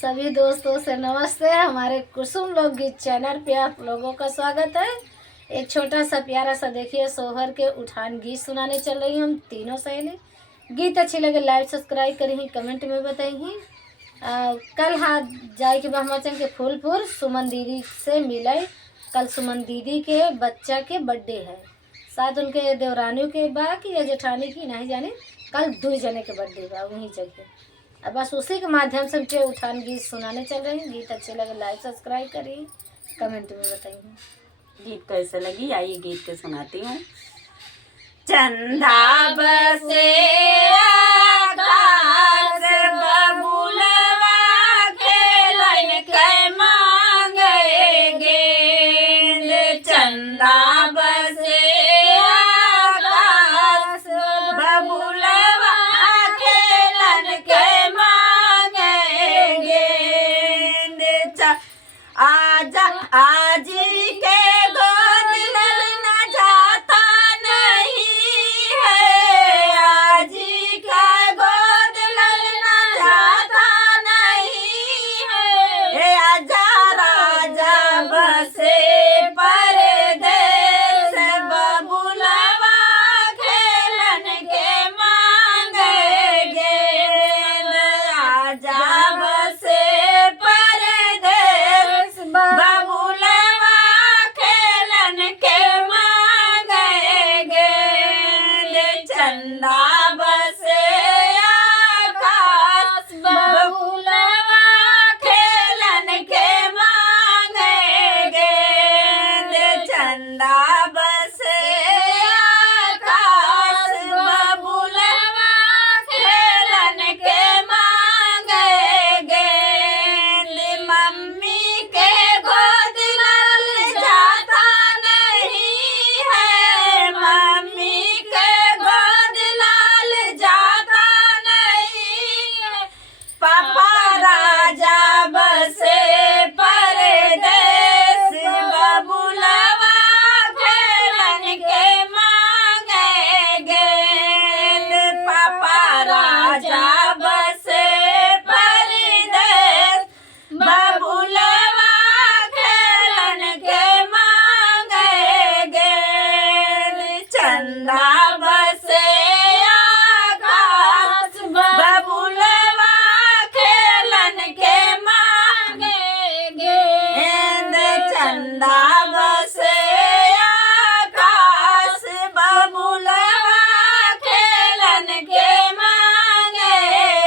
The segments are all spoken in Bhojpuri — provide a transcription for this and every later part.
सभी दोस्तों से नमस्ते। हमारे कुसुम लोकगीत चैनल पे आप लोगों का स्वागत है। एक छोटा सा प्यारा सा देखिए सोहर के उठान गीत सुनाने चल रही हूँ हम तीनों सहेली। गीत अच्छी लगे लाइक सब्सक्राइब करें, कमेंट में बताइए। कल हाथ जाए कि ब्रह्मचन के फूलपुर सुमन दीदी से मिले। कल सुमन दीदी के बच्चा के बर्थडे है, शायद उनके देवरानियों के बा कि या जेठानी की नहीं जाने। कल 2 जने के बर्थडे बा वहीं जगह। अब बस उसी के माध्यम से उनके उठान गीत सुनाने चल रहे हैं। गीत अच्छे लगे लाइक सब्सक्राइब करिए, कमेंट में बताइए गीत कैसे लगी। आइए गीत के सुनाती हूँ। चंदा बसे आकाश बबुलवा खेलन के मांगे गेंद। चंदा बसे आकाश बबुलवा खेलन के मांगे गेंद। आजा आजी के गोद ललना जाता नहीं है। आजी का गोद ललना जाता नहीं है। आजा राजा बसे परदेस बबुलवा खेलन के मांगे गेंद। आजा बसे परदेस बबुलवा खेलन के मांगे गेंद। चंदा बसे आकाश बबुलवा खेलन के मांगे गेंद। चंदा बसे आकाश बबुलवा खेलन के मांगे गेंद। मम्मी के गोद लाल जाता नहीं है। मम्मी के गोद लाल जाता नहीं है। पापा राजा बसे परदेस बबुलवा खेलन के मांगे गेंद। पापा राजा बसे परदेस बबुलवा खेलन के मांगे गेंद। चंदा बसे आकाश बबुलवा खेलन के मांगे गेंद। चंदा बसे आकाश बबुलवा खेलन के मांगे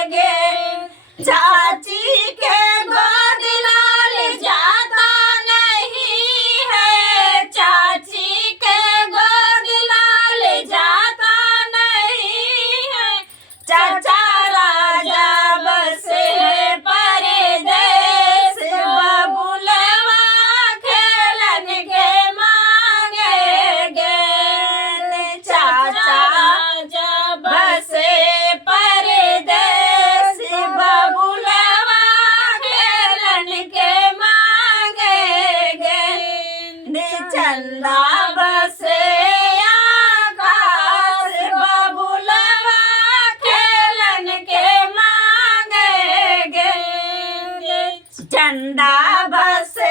गेंद। चाची के गोद लाल जाता नहीं है। चाची के गोद लाल जाता नहीं है। चाचा राजा बसे परदेस बबुलवा खेलन के मांगे गेंद। चाचा राजा बसे परदेस बबुलवा खेलन के मांगे गेंद। चंदा बसे आकाश बबुलवा खेलन के मांगे गेंद। चंदा बसे